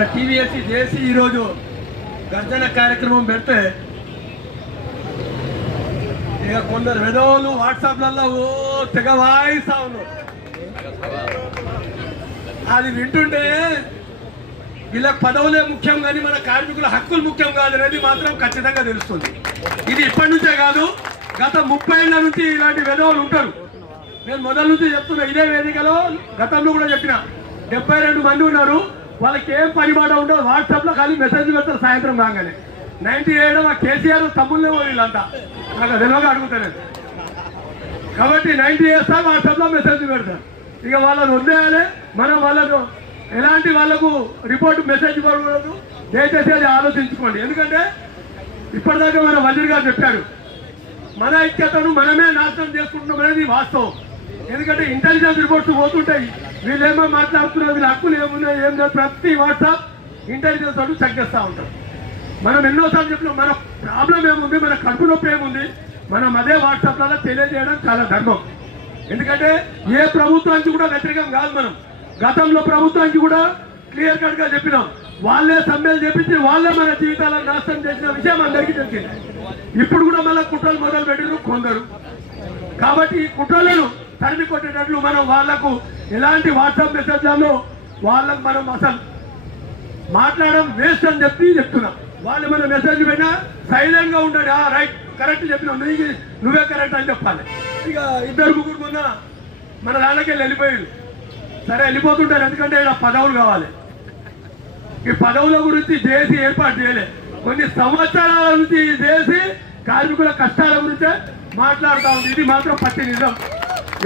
మన టీవీఎస్సీ చేసి ఈరోజు గర్జన కార్యక్రమం పెడితే ఇక కొందరు విధవులు వాట్సాప్లలో ఓ తెగ వాయిస్తా ఉన్నారు అది వింటుంటే వీళ్ళకి పదవులే ముఖ్యం కానీ మన కార్మికుల హక్కులు ముఖ్యం కాదు అనేది మాత్రం ఖచ్చితంగా తెలుస్తుంది. ఇది ఇప్పటి నుంచే కాదు గత ముప్పై ఏళ్ళ నుంచి ఇలాంటి విధవులు ఉంటారు. నేను మొదల నుంచి చెప్తున్నా ఇదే వేదికలో గతంలో కూడా చెప్పిన డెబ్బై రెండు మంది ఉన్నారు. వాళ్ళకి ఏం పని మాట ఉండదు. వాట్సాప్లో ఖాళీ మెసేజ్ పెడతారు సాయంత్రం కాగానే. నైన్టీ ఎయిట్ మా కేసీఆర్ తమ్ముళ్ళే వీళ్ళంతా. నాకు తెలియక అడుగుతాను కాబట్టి నైన్టీ ఇయర్స్ వాట్సాప్లో మెసేజ్ పెడతారు. ఇక వాళ్ళని వదిలేయాలి. మనం వాళ్ళను ఎలాంటి వాళ్ళకు రిపోర్ట్ మెసేజ్ పడకూడదు దయచేసి అది ఆలోచించుకోండి. ఎందుకంటే ఇప్పటిదాకా మన వజీర్ గారు చెప్పారు మన ఐక్యతను మనమే నాశనం చేసుకుంటున్నాం అనేది వాస్తవం. ఎందుకంటే ఇంటెలిజెన్స్ రిపోర్ట్స్ పోతుంటాయి. వీళ్ళేమో మాట్లాడుతున్నారు వీళ్ళ హక్కులు ఏమున్నాయి ఏం లేదు. ప్రతి వాట్సాప్ ఇంటెలిజెన్స్ తోటి చెక్ చేస్తూ ఉంటాం. మనం ఎన్నోసార్లు చెప్పినాం మన ప్రాబ్లం ఏముంది మన కడుపు నొప్పి ఏముంది మనం అదే వాట్సాప్లలో తెలియజేయడం చాలా ధర్మం. ఎందుకంటే ఏ ప్రభుత్వానికి కూడా వ్యతిరేకం కాదు మనం. గతంలో ప్రభుత్వానికి కూడా క్లియర్ కట్గా చెప్పినాం. వాళ్ళే సమ్మెలు చేపించి వాళ్ళే మన జీవితాలను నాశనం చేసిన విషయం అందరికీ తెలిసింది. ఇప్పుడు కూడా మళ్ళీ కుట్రలు మొదలు పెట్టిన కొందరు. కాబట్టి ఈ కుట్రలను తరిమి కొట్టేటట్లు మనం వాళ్ళకు ఎలాంటి వాట్సాప్ మెసేజ్లలో వాళ్ళకు మనం అసలు మాట్లాడడం వేస్ట్ అని చెప్పి చెప్తున్నాం. వాళ్ళు మన మెసేజ్ పెట్టినా సైలెంట్గా ఉండండి. ఆ రైట్ కరెక్ట్ చెప్పినావు. నీకు నువ్వే కరెక్ట్ అని చెప్పాలి. ఇక ఇద్దరు ముగ్గురు మొన్న మన దానికి వెళ్ళి వెళ్ళిపోయారు సరే వెళ్ళిపోతుంటారు. ఎందుకంటే ఇక్కడ పదవులు కావాలి. ఈ పదవుల గురించి చేసి ఏర్పాటు చేయలే. కొన్ని సంవత్సరాల నుంచి చేసి కార్మికుల కష్టాల గురించే మాట్లాడుతూ ఉంది. ఇది మాత్రం పట్టి నిజం.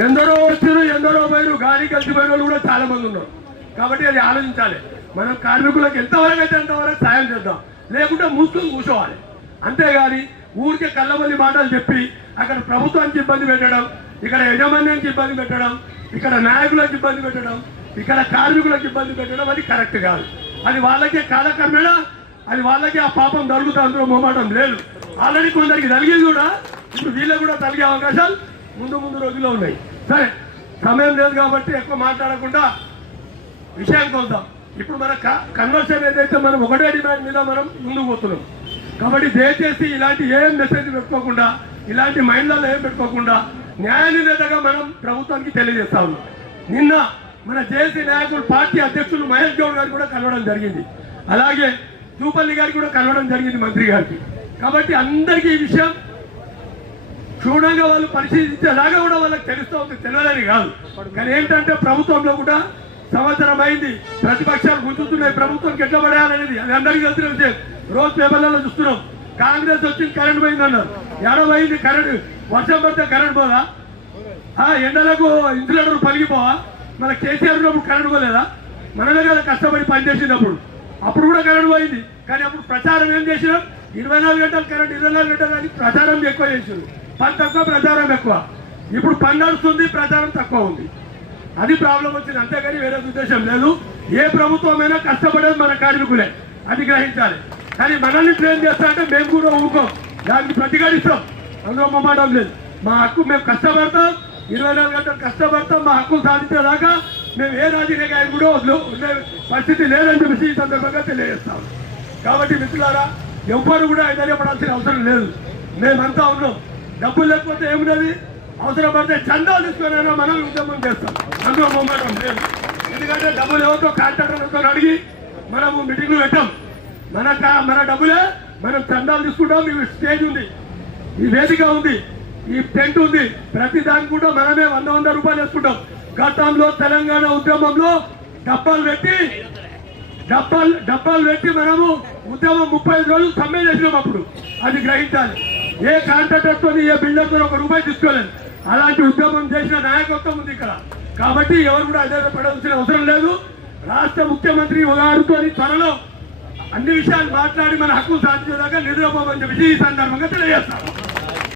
ఎందరో వచ్చారు ఎందరో పోయారు గాలి కలిసిపోయిన వాళ్ళు కూడా చాలా మంది ఉన్నారు. కాబట్టి అది ఆలోచించాలి. మనం కార్మికులకు ఎంతవరకు అయితే అంతవరకు సాయం చేద్దాం. లేకుంటే మూసుకొని కూర్చోవాలి అంతేగాని ఊరికే కళ్ళబల్లి మాటలు చెప్పి అక్కడ ప్రభుత్వానికి ఇబ్బంది పెట్టడం ఇక్కడ యజమాన్యానికి ఇబ్బంది పెట్టడం ఇక్కడ నాయకులకు ఇబ్బంది పెట్టడం ఇక్కడ కార్మికులకు ఇబ్బంది పెట్టడం అది కరెక్ట్ కాదు. అది వాళ్ళకే కాలక్రమేణా అది వాళ్ళకి ఆ పాపం తరుగుతా అందులో మొమాటం లేదు. ఆల్రెడీ కొందరికి తలిగింది కూడా ఇప్పుడు వీళ్ళకి కూడా తలిగే అవకాశాలు ముందు ముందు రోజుల్లో ఉన్నాయి. సరే సమయం లేదు కాబట్టి ఎక్కువ మాట్లాడకుండా విషయానికి వద్దాం ఇప్పుడు మన కన్వర్షన్ ఏదైతే మనం ఒకటే డిమాండ్ మీద మనం ముందుకు పోతున్నాం. కాబట్టి దయచేసి ఇలాంటి ఏం మెసేజ్ పెట్టుకోకుండా ఇలాంటి మైండ్లలో ఏం పెట్టుకోకుండా న్యాయ నివేదగా మనం ప్రభుత్వానికి తెలియజేస్తా ఉన్నాం. నిన్న మన జేసీ నాయకులు పార్టీ అధ్యక్షులు మహేష్ గౌడ్ గారు కూడా కలవడం జరిగింది. అలాగే జూపల్లి గారికి కూడా కలవడం జరిగింది మంత్రి గారికి. కాబట్టి అందరికీ ఈ విషయం క్షుణ్ణంగా వాళ్ళు పరిశీలించేలాగా కూడా వాళ్ళకి తెలుస్తూ ఉంది తెలియదని కాదు. కానీ ఏంటంటే ప్రభుత్వంలో కూడా సంవత్సరం అయింది ప్రతిపక్షాలు గుర్తున్నాయి ప్రభుత్వం ఎట్లా పడేయాలనేది అది అందరికీ తెలిసిన విషయం రోజు పేపర్లలో చూస్తున్నాం కాంగ్రెస్ వచ్చింది కరెంట్ పోయింది అన్నారు ఎడవ అయింది కరెంట్ వర్షం పడితే కరెంట్ పోదా? ఆ ఎండలకు ఇన్సులేటర్ పలిగిపోవా? మన కేసీఆర్ ఉన్నప్పుడు కరెంట్ పోలేదా? మనమే కదా కష్టపడి పనిచేసినప్పుడు అప్పుడు కూడా కరెంట్ పోయింది. కానీ అప్పుడు ప్రచారం ఏం చేసినాం? ఇరవై నాలుగు గంటలు కరెంట్ ఇరవై నాలుగు గంటలు అని ప్రచారం ఎక్కువ చేసారు పని తక్కువ ప్రచారం ఎక్కువ. ఇప్పుడు పని నడుస్తుంది ప్రచారం తక్కువ ఉంది. అది ప్రాబ్లం వచ్చింది. అంతేగాని వేరే ఉద్దేశం లేదు. ఏ ప్రభుత్వమైనా కష్టపడేది మన కార్మికులే. అది గ్రహించాలి. కానీ మనల్ని ట్రైన్ చేస్తా అంటే మేము కూడా ఊరుకోం. దానికి ప్రతిఘటిస్తాం అందులో మమ్మడం లేదు. మా హక్కు మేము కష్టపడతాం. ఇరవై నాలుగు గంటలు కష్టపడతాం. మా హక్కు సాధించేదాకా మేము ఏ రాజకీయ కూడా ఉండే పరిస్థితి లేదని చెప్పేసి ఈ సందర్భంగా తెలియజేస్తాం. కాబట్టి మిత్రులారా ఎవ్వరు కూడా ధైర్యపడాల్సిన అవసరం లేదు. మేమంతా ఉన్నాం. డబ్బులు లేకపోతే ఏమున్నది అవసరం పడితే చందాలు తీసుకునైనా మనం ఉద్యమం చేస్తాం. అందులో మొమ్మటం లేదు. ఎందుకంటే డబ్బులు ఎవరితో కాంట్రాక్టర్లతో అడిగి మనము మీటింగ్లు పెట్టాం. మన మన డబ్బులే మనం చందాలు తీసుకుంటాం. ఈ స్టేజ్ ఉంది. ఈ వేదిక ఉంది. ఈ టెంట్ ఉంది. ప్రతి దానికి కూడా మనమే వంద వంద రూపాయలు వేసుకుంటాం. గతంలో తెలంగాణ ఉద్యమంలో డబ్బాలు పెట్టి డబ్బాలు డబ్బాలు పెట్టి మనము ఉద్యమం ముప్పై ఐదు రోజులు సమ్మె చేసినాం అప్పుడు. అది గ్రహించాలి. ఏ కాంట్రాక్టర్తో ఏ బిల్డర్తో ఒక రూపాయి తీసుకోలేదు. అలాంటి ఉద్యమం చేసిన నాయకత్వం ఉంది ఇక్కడ. కాబట్టి ఎవరు కూడా అదే పడాల్సిన అవసరం లేదు. రాష్ట్ర ముఖ్యమంత్రి గారితో త్వరలో అన్ని విషయాలు మాట్లాడి మన హక్కులు సాధించేదాకా నిద్రపోమని చెప్పి ఈ సందర్భంగా తెలియజేస్తాను.